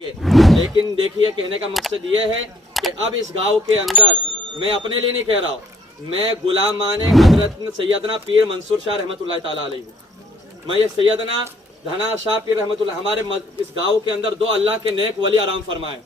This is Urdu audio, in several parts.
لیکن دیکھیے کہنے کا مقصد یہ ہے کہ اب اس گاؤں کے اندر میں اپنے لیے نہیں کہہ رہا ہوں، میں غلامان حضرت سیدنا پیر منصور شاہ رحمۃ اللہ تعالیٰ علیہ ہوں۔ میں یہ سیدنا دھنا شاہ پیر رحمۃ اللہ، ہمارے اس گاؤں کے اندر 2 اللہ کے نیک ولی آرام فرمائے،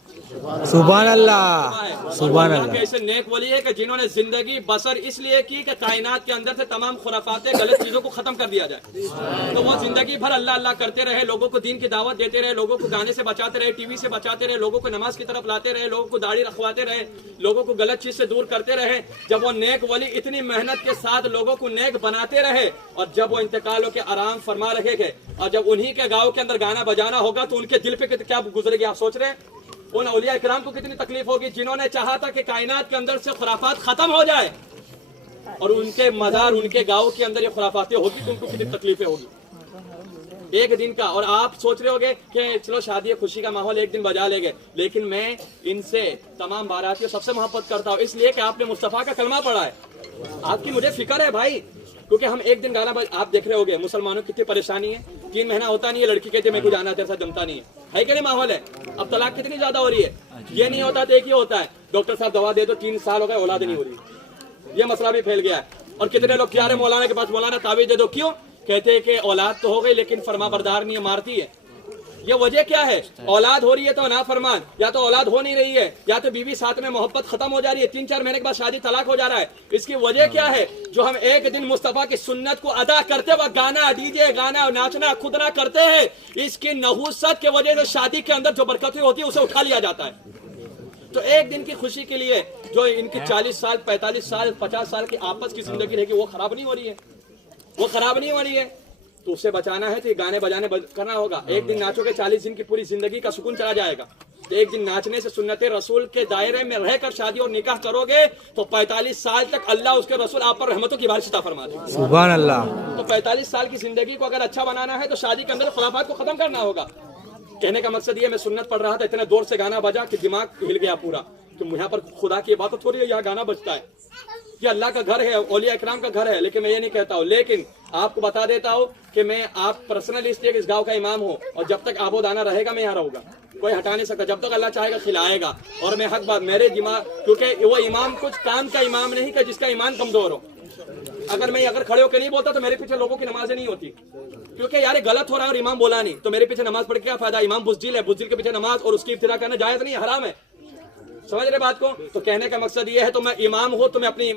سبحان اللہ، سبحان اللہ کے اللہ۔ ایسے نیک ولی ہے کہ جنہوں نے زندگی بسر اس لیے کی کہ کائنات کے اندر سے تمام خرافات غلط چیزوں کو ختم کر دیا جائے، تو وہ زندگی بھر اللہ اللہ کرتے رہے، لوگوں کو دین کی دعوت دیتے رہے، لوگوں کو گانے سے بچاتے رہے، ٹی وی سے بچاتے رہے، لوگوں کو نماز کی طرف لاتے رہے، لوگوں کو داڑھی رکھواتے رہے، لوگوں کو غلط چیز سے دور کرتے رہے۔ جب وہ نیک ولی اتنی محنت کے ساتھ لوگوں کو نیک بناتے رہے اور جب وہ انتقال ہو کے آرام فرما رہے گے اور جب انہی کے گاؤں کے اندر گانا بجانا ہوگا تو ان کے دل پہ کیا گزرے گی، آپ سوچ رہے ہیں؟ ان اولیاء اکرام کو کتنی تکلیف ہوگی جنہوں نے چاہا تھا کہ کائنات کے اندر سے خرافات ختم ہو جائے، اور ان کے مزار ان کے گاؤں کے اندر یہ خرافاتیں ہوگی تو ان کو کتنی تکلیفیں ہوگی ایک دن کا۔ اور آپ سوچ رہے ہوگے کہ چلو شادی خوشی کا ماحول ایک دن بجا لے گئے، لیکن میں ان سے تمام باراتیوں سب سے محبت کرتا ہوں، اس لیے کہ آپ نے مصطفیٰ کا کلمہ پڑھا ہے۔ آپ کی مجھے فکر ہے بھائی، کیونکہ ہم ایک دن گانا آپ دیکھ رہے ہوگے مسلمانوں کی کتنی پریشانی ہے، 3 مہینہ ہوتا نہیں ہے، لڑکی کہتے ہیں میں کو جانا تیرے ساتھ جمتا نہیں ہے کہ نہیں ماحول ہے؟ اب طلاق کتنی زیادہ ہو رہی ہے، یہ نہیں ہوتا تو ایک ہی ہوتا ہے، ڈاکٹر صاحب دوا دے دو 3 سال ہو گئے اولاد نہیں ہو رہی، یہ مسئلہ بھی پھیل گیا ہے۔ اور کتنے لوگ کیا رہے مولانا کے پاس، مولانا تعویذ دے دو، کیوں؟ کہتے ہیں کہ اولاد تو ہو گئی لیکن فرما بردار نہیں ہے، مارتی ہے۔ یہ وجہ کیا ہے؟ اولاد ہو رہی ہے تو نافرمان، یا تو اولاد ہو نہیں رہی ہے، یا تو بیوی ساتھ میں محبت ختم ہو جا رہی ہے، 3-4 مہینے کے بعد شادی طلاق ہو جا رہا ہے۔ اس کی وجہ کیا ہے؟ جو ہم ایک دن مصطفیٰ کی سنت کو ادا کرتے وقت گانا ڈی جے گانا ناچنا کودنا کرتے ہیں، اس کی نحوست کی وجہ سے شادی کے اندر جو برکتیں ہوتی ہے اسے اٹھا لیا جاتا ہے۔ تو ایک دن کی خوشی کے لیے جو ان کی 40 سال 45 سال 50 سال کی آپس کی زندگی رہے گی وہ خراب نہیں ہو رہی ہے، وہ خراب نہیں ہو رہی ہے، تو اسے بچانا ہے تو یہ گانے بجانے کرنا ہوگا۔ ایک دن ناچو گے 40 دن کی پوری زندگی کا سکون چلا جائے گا، تو ایک دن ناچنے سے سنت رسول کے دائرے میں رہ کر شادی اور نکاح کرو گے تو 45 سال تک اللہ اس کے رسول آپ پر رحمتوں کی بارش عطا فرما دے گا۔ سبحان اللہ۔ تو 45 سال کی زندگی کو اگر اچھا بنانا ہے تو شادی کے اندر خرافات کو ختم کرنا ہوگا۔ کہنے کا مقصد یہ، میں سنت پڑھ رہا تھا، اتنے دور سے گانا بجا کہ دماغ ہل گیا پورا، کہ یہاں پر خدا کی عبادت ہو رہی ہے، یہاں گانا بجتا ہے، یہ اللہ کا گھر ہے، اولیاء اکرام کا گھر ہے، لیکن میں یہ نہیں کہتا ہوں۔ لیکن آپ کو بتا دیتا ہوں کہ میں آپ پرسنل اس لیے کہ اس گاؤں کا امام ہوں، اور جب تک آب و دانہ رہے گا میں یہاں رہوں گا، کوئی ہٹا نہیں سکتا، جب تک اللہ چاہے گا کھلائے گا۔ اور میں حق بات، میرے دماغ، کیونکہ وہ امام کچھ کام کا امام نہیں کہ جس کا ایمان کمزور ہو، اگر کھڑے ہو کے نہیں بولتا تو میرے پیچھے لوگوں کی نمازیں نہیں ہوتی، کیونکہ یار غلط ہو رہا ہے اور امام بولا نہیں تو میرے پیچھے نماز پڑھ کے کیا فائدہ؟ امام بزدل ہے، بزدل کے پیچھے نماز اور اس کی ابتدا کرنا جائز نہیں، حرام ہے۔ سمجھ رہے بات کو؟ تو کہنے کا مقصد یہ ہے، تو میں امام ہوں تو میں اپنی